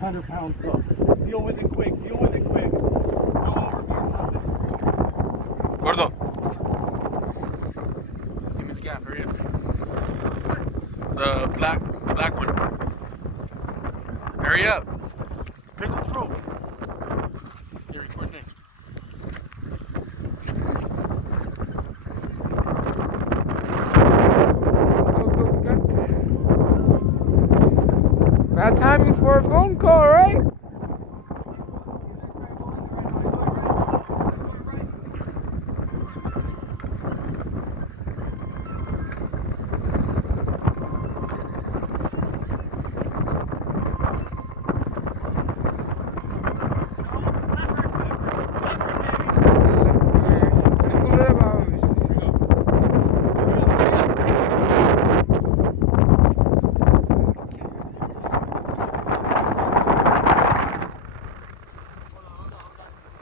£100 stuff. Deal with it quick. Deal with it quick. Go over me or something. Gordo. Give me the gap, hurry up. The black one. Hurry up. Pick up the rope. You're recording next. Bad timing for a phone call, right?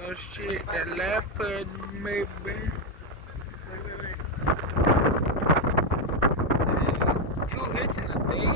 Oh shit, that leopard maybe. Two hits in a day?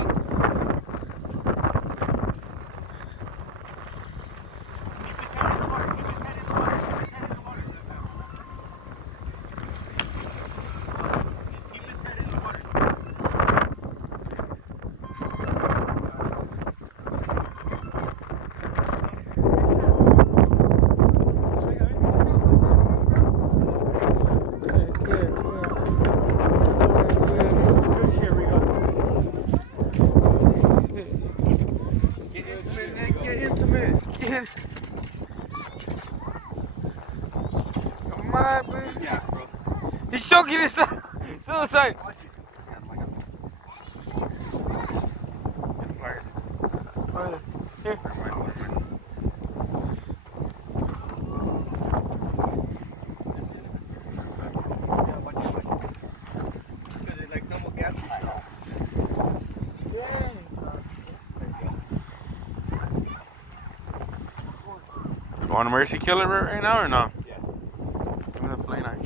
Come on, baby. Yeah, bro. He's choking himself. Suicide. Here. You want a mercy killer right now or no? Yeah. Give me the flay knife.